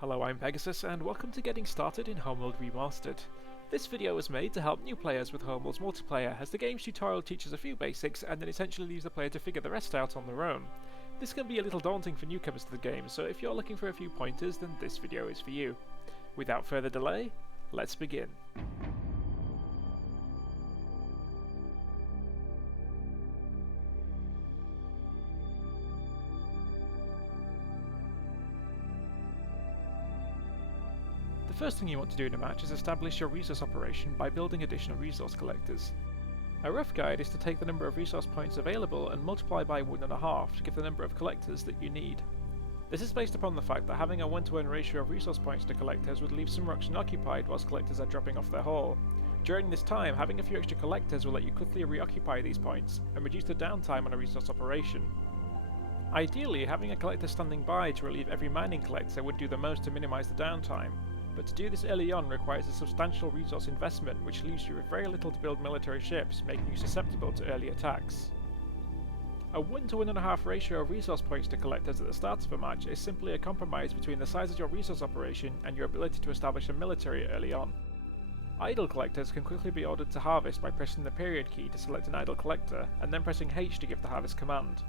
Hello, I'm Pegasus, and welcome to Getting Started in Homeworld Remastered. This video was made to help new players with Homeworld's multiplayer, as the game's tutorial teaches a few basics and then essentially leaves the player to figure the rest out on their own. This can be a little daunting for newcomers to the game, so if you're looking for a few pointers, then this video is for you. Without further delay, let's begin. The first thing you want to do in a match is establish your resource operation by building additional resource collectors. A rough guide is to take the number of resource points available and multiply by 1.5 to give the number of collectors that you need. This is based upon the fact that having a 1-to-1 ratio of resource points to collectors would leave some rocks unoccupied whilst collectors are dropping off their haul. During this time, having a few extra collectors will let you quickly reoccupy these points and reduce the downtime on a resource operation. Ideally, having a collector standing by to relieve every mining collector would do the most to minimise the downtime, but to do this early on requires a substantial resource investment which leaves you with very little to build military ships, making you susceptible to early attacks. A 1-to-1.5 ratio of resource points to collectors at the start of a match is simply a compromise between the size of your resource operation and your ability to establish a military early on. Idle collectors can quickly be ordered to harvest by pressing the period key to select an idle collector, and then pressing H to give the harvest command.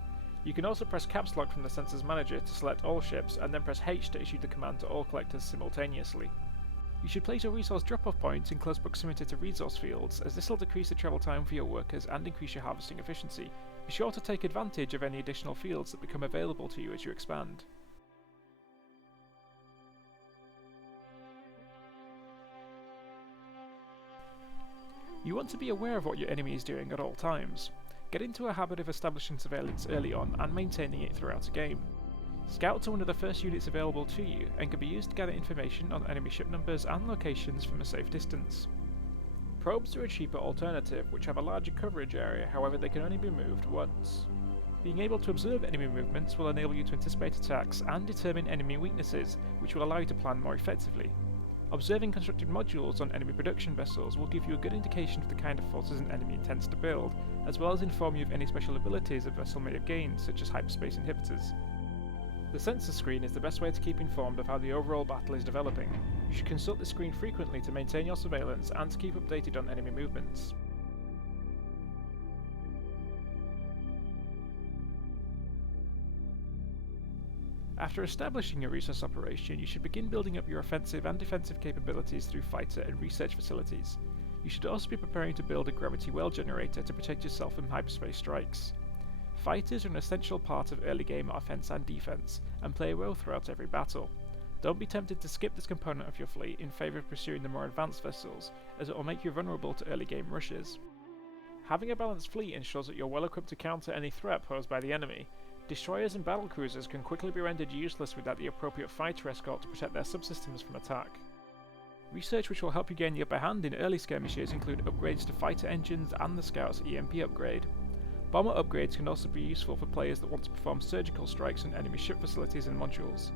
You can also press caps lock from the Sensors Manager to select all ships, and then press H to issue the command to all collectors simultaneously. You should place your resource drop-off points in close proximity to resource fields, as this will decrease the travel time for your workers and increase your harvesting efficiency. Be sure to take advantage of any additional fields that become available to you as you expand. You want to be aware of what your enemy is doing at all times. Get into a habit of establishing surveillance early on and maintaining it throughout a game. Scouts are one of the first units available to you and can be used to gather information on enemy ship numbers and locations from a safe distance. Probes are a cheaper alternative which have a larger coverage area, however they can only be moved once. Being able to observe enemy movements will enable you to anticipate attacks and determine enemy weaknesses, which will allow you to plan more effectively. Observing constructed modules on enemy production vessels will give you a good indication of the kind of forces an enemy intends to build, as well as inform you of any special abilities a vessel may have gained, such as hyperspace inhibitors. The sensor screen is the best way to keep informed of how the overall battle is developing. You should consult the screen frequently to maintain your surveillance and to keep updated on enemy movements. After establishing your resource operation, you should begin building up your offensive and defensive capabilities through fighter and research facilities. You should also be preparing to build a gravity well generator to protect yourself from hyperspace strikes. Fighters are an essential part of early game offense and defense, and play a role throughout every battle. Don't be tempted to skip this component of your fleet in favour of pursuing the more advanced vessels, as it will make you vulnerable to early game rushes. Having a balanced fleet ensures that you're well equipped to counter any threat posed by the enemy. Destroyers and battlecruisers can quickly be rendered useless without the appropriate fighter escort to protect their subsystems from attack. Research which will help you gain the upper hand in early skirmishes include upgrades to fighter engines and the Scout's EMP upgrade. Bomber upgrades can also be useful for players that want to perform surgical strikes on enemy ship facilities and modules.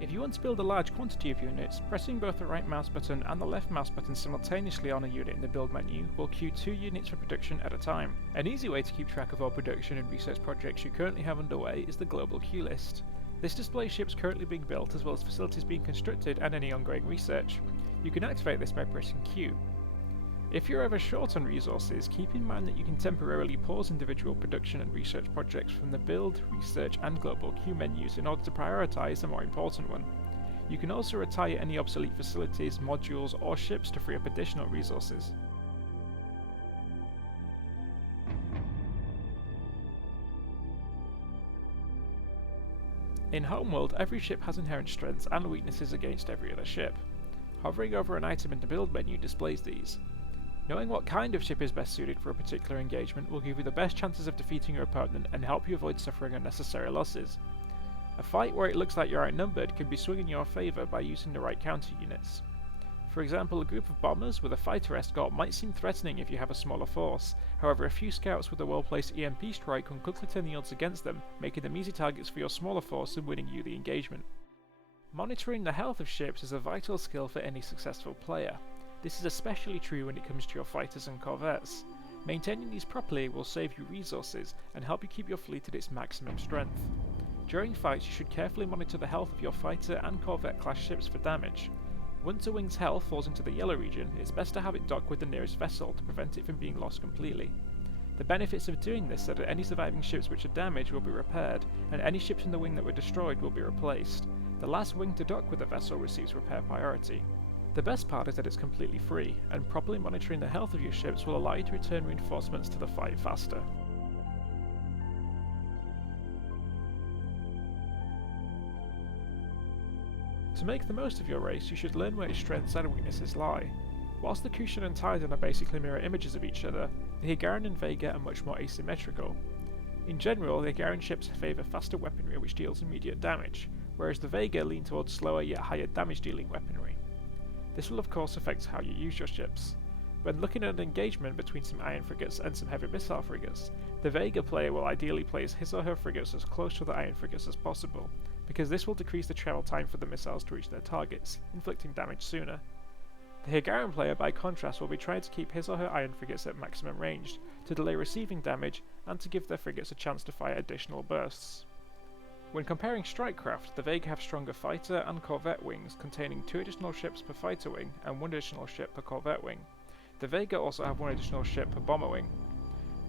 If you want to build a large quantity of units, pressing both the right mouse button and the left mouse button simultaneously on a unit in the build menu will queue 2 units for production at a time. An easy way to keep track of all production and research projects you currently have underway is the global queue list. This displays ships currently being built as well as facilities being constructed and any ongoing research. You can activate this by pressing Q. If you're ever short on resources, keep in mind that you can temporarily pause individual production and research projects from the build, research and global queue menus in order to prioritise the more important one. You can also retire any obsolete facilities, modules or ships to free up additional resources. In Homeworld, every ship has inherent strengths and weaknesses against every other ship. Hovering over an item in the build menu displays these. Knowing what kind of ship is best suited for a particular engagement will give you the best chances of defeating your opponent and help you avoid suffering unnecessary losses. A fight where it looks like you're outnumbered can be swung in your favour by using the right counter units. For example, a group of bombers with a fighter escort might seem threatening if you have a smaller force, however a few scouts with a well-placed EMP strike can quickly turn the odds against them, making them easy targets for your smaller force and winning you the engagement. Monitoring the health of ships is a vital skill for any successful player. This is especially true when it comes to your fighters and corvettes. Maintaining these properly will save you resources and help you keep your fleet at its maximum strength. During fights, you should carefully monitor the health of your fighter and corvette class ships for damage. Once a wing's health falls into the yellow region, it's best to have it dock with the nearest vessel to prevent it from being lost completely. The benefits of doing this are that any surviving ships which are damaged will be repaired, and any ships in the wing that were destroyed will be replaced. The last wing to dock with the vessel receives repair priority. The best part is that it's completely free, and properly monitoring the health of your ships will allow you to return reinforcements to the fight faster. To make the most of your race, you should learn where your strengths and weaknesses lie. Whilst the Kushan and Titan are basically mirror images of each other, the Higaran and Vega are much more asymmetrical. In general, the Higaran ships favour faster weaponry which deals immediate damage, whereas the Vega lean towards slower yet higher damage dealing weaponry. This will of course affect how you use your ships. When looking at an engagement between some iron frigates and some heavy missile frigates, the Vega player will ideally place his or her frigates as close to the iron frigates as possible, because this will decrease the travel time for the missiles to reach their targets, inflicting damage sooner. The Higaran player by contrast will be trying to keep his or her iron frigates at maximum range, to delay receiving damage and to give their frigates a chance to fire additional bursts. When comparing strikecraft, the Vega have stronger fighter and corvette wings containing 2 additional ships per fighter wing and 1 additional ship per corvette wing. The Vega also have 1 additional ship per bomber wing.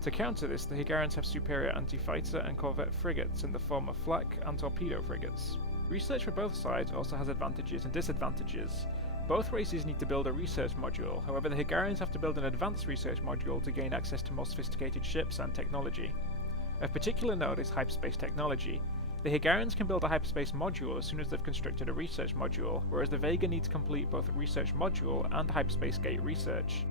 To counter this, the Higarans have superior anti-fighter and corvette frigates in the form of flak and torpedo frigates. Research for both sides also has advantages and disadvantages. Both races need to build a research module, however the Higarans have to build an advanced research module to gain access to more sophisticated ships and technology. Of particular note is hyperspace technology. The Higarans can build a hyperspace module as soon as they've constructed a research module, whereas the Vega need to complete both a research module and hyperspace gate research.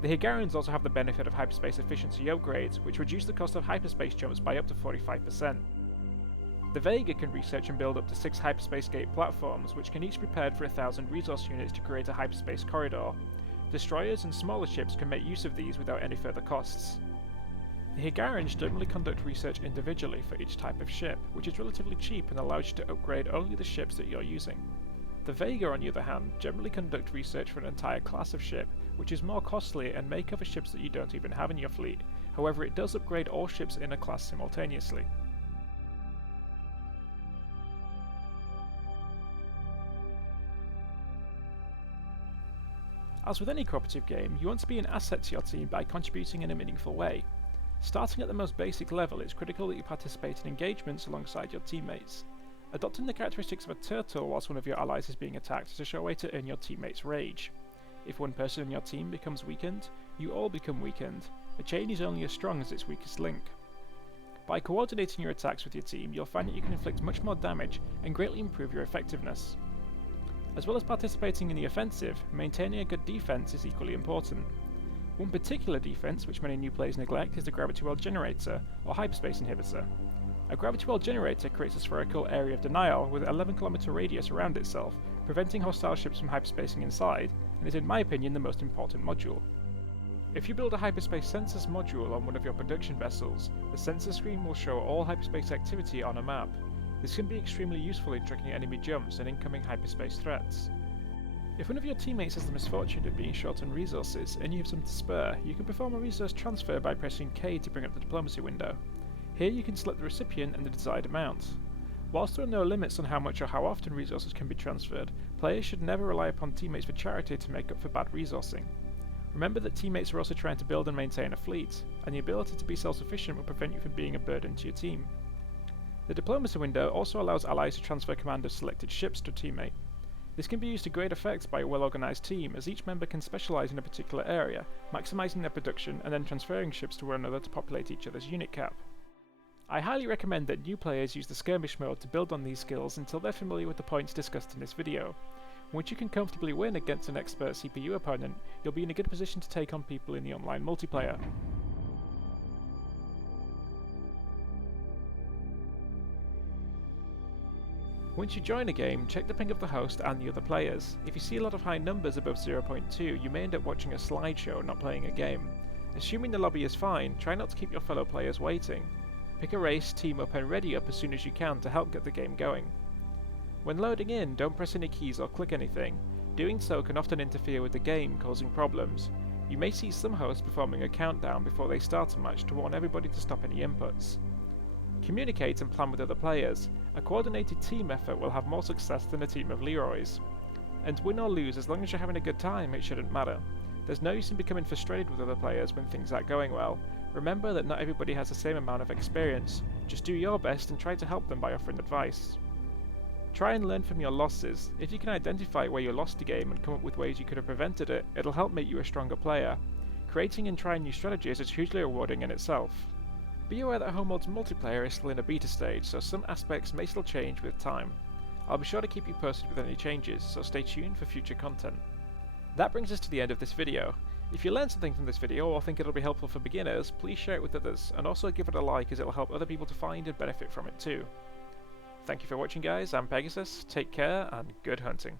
The Higarans also have the benefit of hyperspace efficiency upgrades, which reduce the cost of hyperspace jumps by up to 45%. The Vega can research and build up to 6 hyperspace gate platforms, which can each be prepared for 1,000 resource units to create a hyperspace corridor. Destroyers and smaller ships can make use of these without any further costs. The Higarans generally conduct research individually for each type of ship, which is relatively cheap and allows you to upgrade only the ships that you're using. The Vega, on the other hand, generally conduct research for an entire class of ship, which is more costly and may cover ships that you don't even have in your fleet. However, it does upgrade all ships in a class simultaneously. As with any cooperative game, you want to be an asset to your team by contributing in a meaningful way. Starting at the most basic level, it's critical that you participate in engagements alongside your teammates. Adopting the characteristics of a turtle whilst one of your allies is being attacked is a sure way to earn your teammates' rage. If one person in your team becomes weakened, you all become weakened. A chain is only as strong as its weakest link. By coordinating your attacks with your team, you'll find that you can inflict much more damage and greatly improve your effectiveness. As well as participating in the offensive, maintaining a good defense is equally important. One particular defense, which many new players neglect, is the Gravity Well Generator, or Hyperspace Inhibitor. A Gravity Well Generator creates a spherical area of denial with an 11 km radius around itself, preventing hostile ships from hyperspacing inside, and is in my opinion the most important module. If you build a hyperspace sensors module on one of your production vessels, the sensor screen will show all hyperspace activity on a map. This can be extremely useful in tracking enemy jumps and incoming hyperspace threats. If one of your teammates has the misfortune of being short on resources and you have some to spare, you can perform a resource transfer by pressing K to bring up the diplomacy window. Here you can select the recipient and the desired amount. Whilst there are no limits on how much or how often resources can be transferred, players should never rely upon teammates for charity to make up for bad resourcing. Remember that teammates are also trying to build and maintain a fleet, and the ability to be self-sufficient will prevent you from being a burden to your team. The diplomacy window also allows allies to transfer command of selected ships to a teammate. This can be used to great effect by a well-organised team, as each member can specialise in a particular area, maximising their production and then transferring ships to one another to populate each other's unit cap. I highly recommend that new players use the skirmish mode to build on these skills until they're familiar with the points discussed in this video. Once you can comfortably win against an expert CPU opponent, you'll be in a good position to take on people in the online multiplayer. Once you join a game, check the ping of the host and the other players. If you see a lot of high numbers above 0.2, you may end up watching a slideshow, not playing a game. Assuming the lobby is fine, try not to keep your fellow players waiting. Pick a race, team up and ready up as soon as you can to help get the game going. When loading in, don't press any keys or click anything. Doing so can often interfere with the game, causing problems. You may see some hosts performing a countdown before they start a match to warn everybody to stop any inputs. Communicate and plan with other players. A coordinated team effort will have more success than a team of Leroys. And win or lose, as long as you're having a good time, it shouldn't matter. There's no use in becoming frustrated with other players when things aren't going well. Remember that not everybody has the same amount of experience. Just do your best and try to help them by offering advice. Try and learn from your losses. If you can identify where you lost a game and come up with ways you could have prevented it, it'll help make you a stronger player. Creating and trying new strategies is hugely rewarding in itself. Be aware that Homeworld's multiplayer is still in a beta stage, so some aspects may still change with time. I'll be sure to keep you posted with any changes, so stay tuned for future content. That brings us to the end of this video. If you learned something from this video or think it'll be helpful for beginners, please share it with others, and also give it a like as it'll help other people to find and benefit from it too. Thank you for watching guys, I'm Pegasus, take care and good hunting.